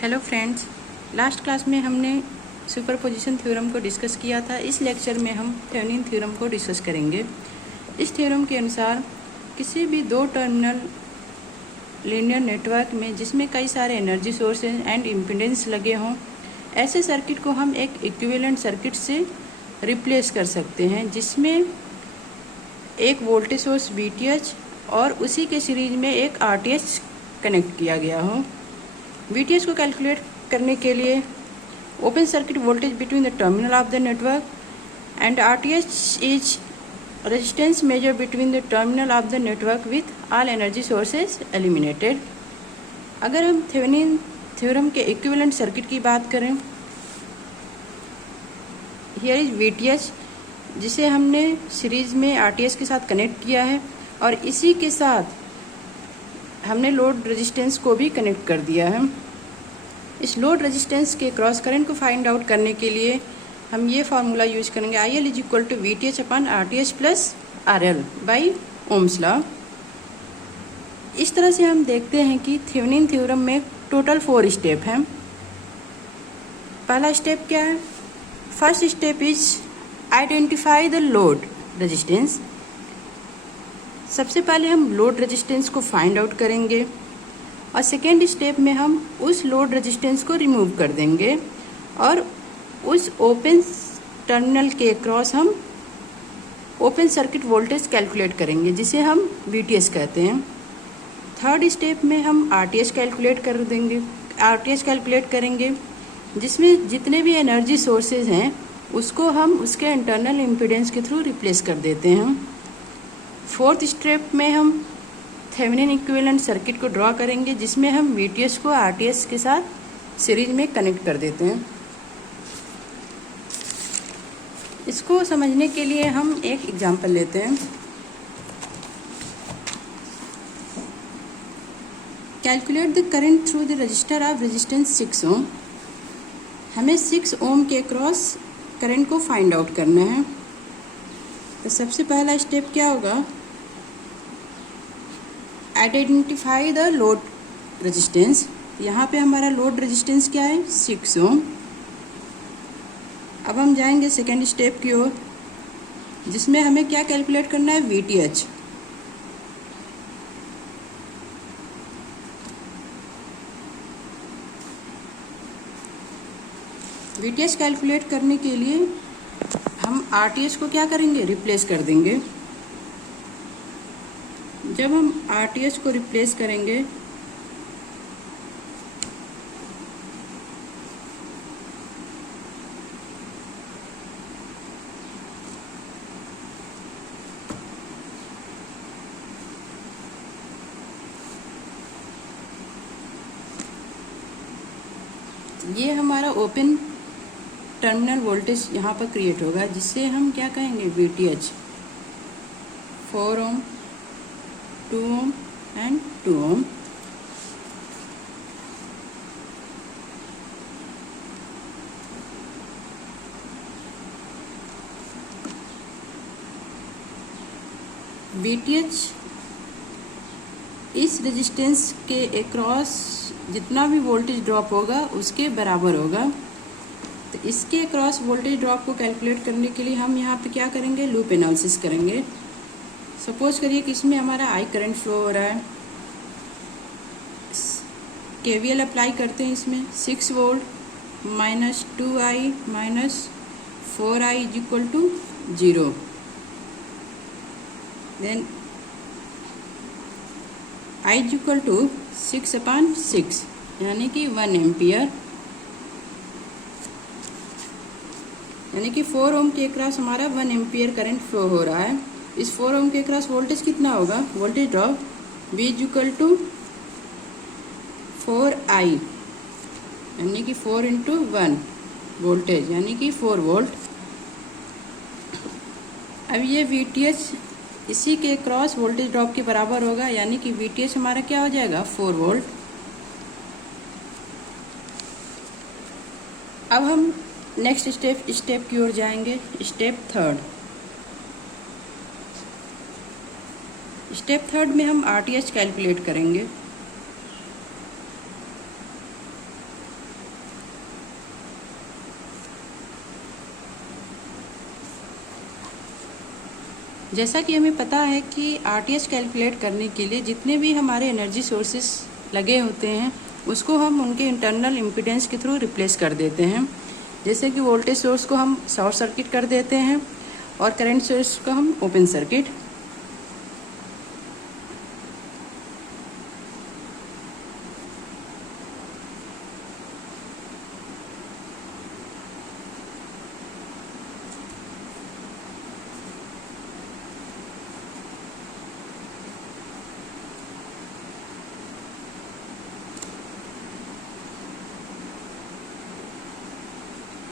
Hello friends, last class में हमने superposition theorem को डिस्कस किया था। इस लेक्चर में हम थेवेनिन थ्योरम को डिस्कस करेंगे। इस थ्योरम के अनुसार किसी भी दो टर्मिनल लीनियर नेटवर्क में जिसमें कई सारे एनर्जी सोर्सेज एंड इम्पीडेंस लगे हों, ऐसे सर्किट को हम एक इक्विवेलेंट सर्किट से रिप्लेस कर सकते हैं, जिसमें एक वोल्टेज सोर्स VTH और उसी के सीरीज में एक RTH कनेक्ट किया गया हो। VTH को कैलकुलेट करने के लिए open circuit voltage between the terminal of the network and RTH is resistance measure between the terminal of the network with all energy sources eliminated. अगर हम थेवेनिन थ्योरम के इक्विवेलेंट सर्किट की बात करें, हियर इज VTH जिसे हमने series में RTH के साथ कनेक्ट किया है और इसी के साथ हमने लोड रेजिस्टेंस को भी कनेक्ट कर दिया है। इस लोड रेजिस्टेंस के क्रॉस करंट को फाइंड आउट करने के लिए हम ये फार्मूला यूज करेंगे, IL is equal to VTH upon RTH plus RL by ohm's law. इस तरह से हम देखते हैं कि थेवेनिन थ्योरम में टोटल 4 स्टेप हैं। पहला स्टेप क्या है? First step is identify the load resistance. सबसे पहले हम लोड रेजिस्टेंस को फाइंड आउट करेंगे और सेकेंड स्टेप में हम उस लोड रेजिस्टेंस को रिमूव कर देंगे और उस ओपन टर्मिनल के क्रॉस हम ओपन सर्किट वोल्टेज कैलकुलेट करेंगे, जिसे हम VTH कहते हैं। थर्ड स्टेप में हम RTH कैलकुलेट करेंगे, जिसमें जितने भी एनर्जी सोर्सेज हैं उसको हम उसके इंटरनल इम्पीडेंस के थ्रू रिप्लेस कर देते हैं। फोर्थ स्टेप में हम थेवेनिन इक्विवेलेंट सर्किट को ड्रॉ करेंगे, जिसमें हम VTH को RTH के साथ सीरीज में कनेक्ट कर देते हैं। इसको समझने के लिए हम एक एग्जांपल लेते हैं। Calculate the current through the register of resistance 6 ओम। हमें 6 ओम के क्रॉस करंट को फाइंड आउट करना है। तो सबसे पहला स्टेप क्या होगा? Identify the load resistance. यहाँ पे हमारा लोड रेजिस्टेंस क्या है? 6 ओम। अब हम जाएंगे सेकेंड स्टेप की ओर, जिसमें हमें क्या कैलकुलेट करना है? VTH। VTH कैलकुलेट करने के लिए हम RTH को क्या करेंगे? रिप्लेस कर देंगे। जब हम RTH को रिप्लेस करेंगे ये हमारा ओपन टर्मिनल वोल्टेज यहाँ पर क्रिएट होगा, जिससे हम क्या कहेंगे? VTH 4 ohm, 2 ohm and 2 ohm. VTH इस रेजिस्टेंस के अक्रॉस जितना भी वोल्टेज ड्रॉप होगा उसके बराबर होगा। तो इसके अक्रॉस वोल्टेज ड्रॉप को कैलकुलेट करने के लिए हम यहाँ पे क्या करेंगे? लूप एनालिसिस करेंगे। सपोज करिए कि इसमें हमारा I करंट फ्लो हो रहा है। KVL अप्लाई करते हैं इसमें। 6 volt minus 2I minus 4I is equal to 0। Then I is equal to 6 upon 6 यानी कि 1 एम्पियर, यानी कि 4 ओम के क्रॉस हमारा 1 एम्पियर करंट फ्लो हो रहा है। इस 4 ओम के क्रॉस वोल्टेज कितना होगा? Voltage drop V is equal to 4I यानी कि 4 इंटू 1 वोल्टेज यानी कि 4 वोल्ट। अब ये VTH इसी के क्रॉस वोल्टेज ड्रॉप के बराबर होगा, यानी कि VTH हमारा क्या हो जाएगा? 4 वोल्ट। अब हम नेक्स्ट स्टेप की ओर जाएंगे। स्टेप थर्ड में हम RTH कैलकुलेट करेंगे। जैसा कि हमें पता है कि आरटीएच कैलकुलेट करने के लिए जितने भी हमारे एनर्जी सोर्सेस लगे होते हैं उसको हम उनके इंटरनल इम्पीडेंस के थ्रू रिप्लेस कर देते हैं। जैसे कि वोल्टेज सोर्स को हम शॉर्ट सर्किट कर देते हैं और करंट सोर्स को हम ओपन सर्किट।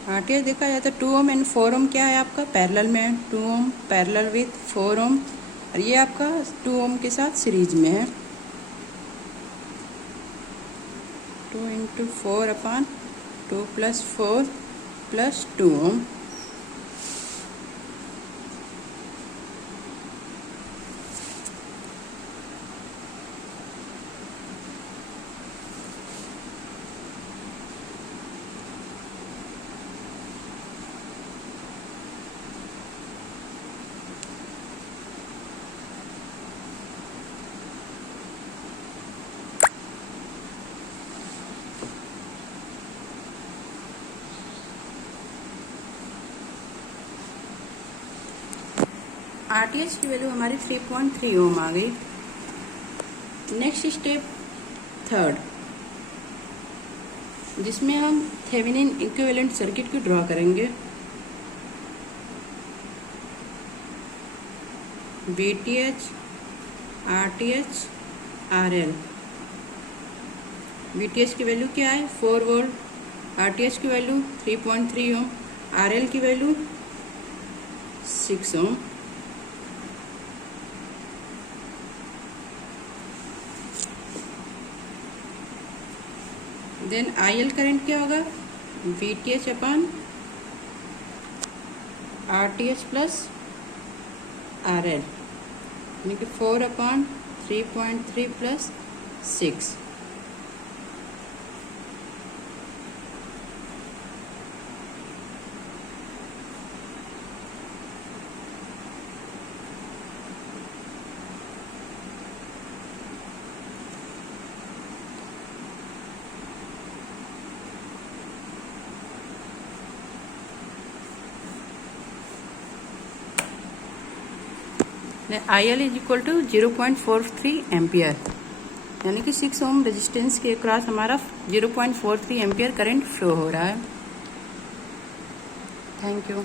आरटीएच देखा जाए तो 2 ओम एंड 4 ओम क्या है आपका पैरेलल में है, 2 ओम पैरेलल विथ 4 ओम, और ये आपका 2 ओम के साथ सीरीज में है। 2 इंटू 4 अपॉन 2 प्लस 4 प्लस 2 ओम। आरटीएच की वैल्यू हमारी 3.3 ओम आ गई। नेक्स्ट स्टेप थर्ड, जिसमें हम थेवेनिन इक्विवेलेंट सर्किट को ड्रॉ करेंगे। VTH, RTH, RL. वीटीएच की वैल्यू क्या है 4 वोल्ट, आरटीएच की वैल्यू 3.3 ओम, आरएल की value 6 ohm. Then IL current क्या होगा VTH upon RTH plus RL, यानी कि 4 upon 3.3 plus 6। IL is equal to 0.43 ampere, यानी कि 6 ओम रेजिस्टेंस के क्रॉस हमारा 0.43 एम्पियर करंट फ्लो हो रहा है। Thank you.